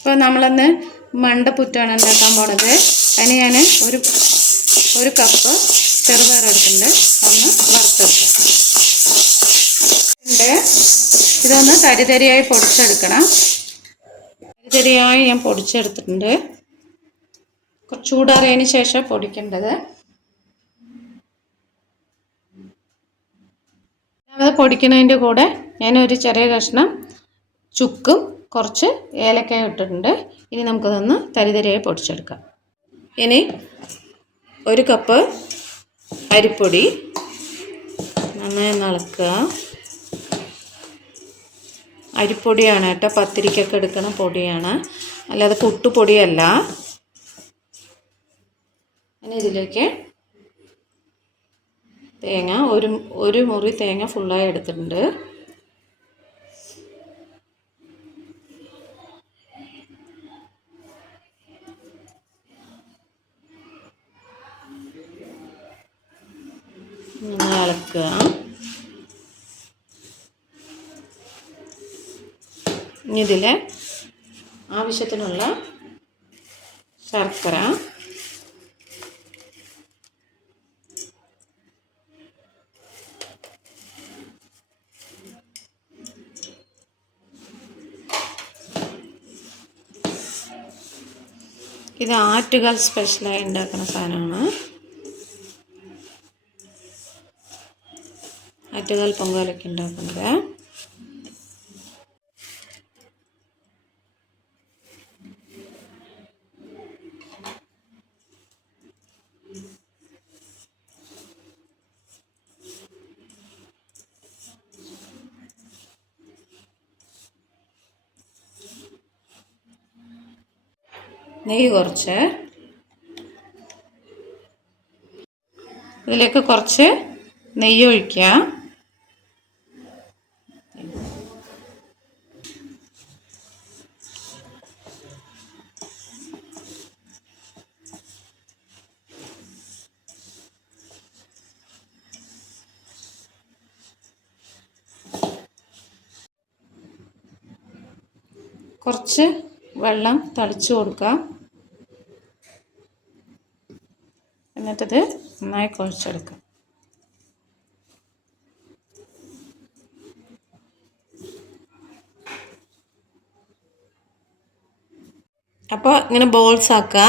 ഇപ്പോൾ നമ്മളൊന്ന് മണ്ടപ്പുറ്റാണ് ഉണ്ടാക്കാൻ പോണത്. അതിന് ഞാൻ ഒരു കപ്പ് ചെറുപയർ എടുത്തിട്ടുണ്ട്. ഒന്ന് വറുത്തെടുക്കാം. ഇതൊന്ന് തരിതരിയായി പൊടിച്ചെടുക്കണം. തരിതരിയായി ഞാൻ പൊടിച്ചെടുത്തിട്ടുണ്ട്. ചൂടാറിയതിന് ശേഷം പൊടിക്കേണ്ടത്. അത് പൊടിക്കുന്നതിൻ്റെ കൂടെ ഞാനൊരു ചെറിയ കഷ്ണം ചുക്കും കുറച്ച് ഏലക്കായ ഇട്ടിട്ടുണ്ട്. ഇനി നമുക്കതൊന്ന് തരിതരിയായി പൊടിച്ചെടുക്കാം. ഇനി ഒരു കപ്പ് അരിപ്പൊടി നന്നായി ഇളക്കുക. അരിപ്പൊടിയാണ് കേട്ടോ, പത്തിരിക്കൊക്കെ എടുക്കുന്ന പൊടിയാണ്, അല്ലാതെ പുട്ടുപൊടിയല്ല. ഇനി ഇതിലേക്ക് തേങ്ങ ഒരു മുറി തേങ്ങ ഫുള്ളായി എടുത്തിട്ടുണ്ട്. ഇളക്കുക. ഇതിൽ ആവശ്യത്തിനുള്ള ശർക്കര, ഇത് ആറ്റുകാൽ സ്പെഷ്യലായി ഉണ്ടാക്കുന്ന സാധനമാണ്. ആറ്റുകാൽ പൊങ്കാലയ്ക്ക് ഉണ്ടാക്കുന്നത്. നെയ്യ് കുറച്ച്, ഇതിലേക്ക് കുറച്ച് നെയ്യ് ഒഴിക്കുക. കുറച്ച് വെള്ളം തളിച്ചു കൊടുക്കുക. എന്നിട്ടത് നന്നായി കുഴച്ചെടുക്കുക. അപ്പോൾ ഇങ്ങനെ ബോൾസ് ആക്കുക.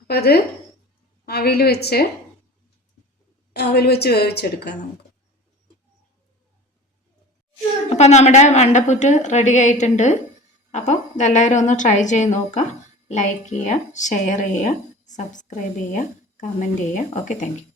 അപ്പോൾ അത് ആവിയിൽ വെച്ച് വേവിച്ചെടുക്കാം നമുക്ക്. അപ്പോൾ നമ്മുടെ മണ്ടപ്പുറ്റ് റെഡി ആയിട്ടുണ്ട്. അപ്പോൾ ഇതെല്ലാവരും ഒന്ന് ട്രൈ ചെയ്ത് നോക്കുക. ലൈക്ക് ചെയ്യുക, ഷെയർ ചെയ്യുക, സബ്സ്ക്രൈബ് ചെയ്യുക, കമൻറ്റ് ചെയ്യുക. Okay, thank you.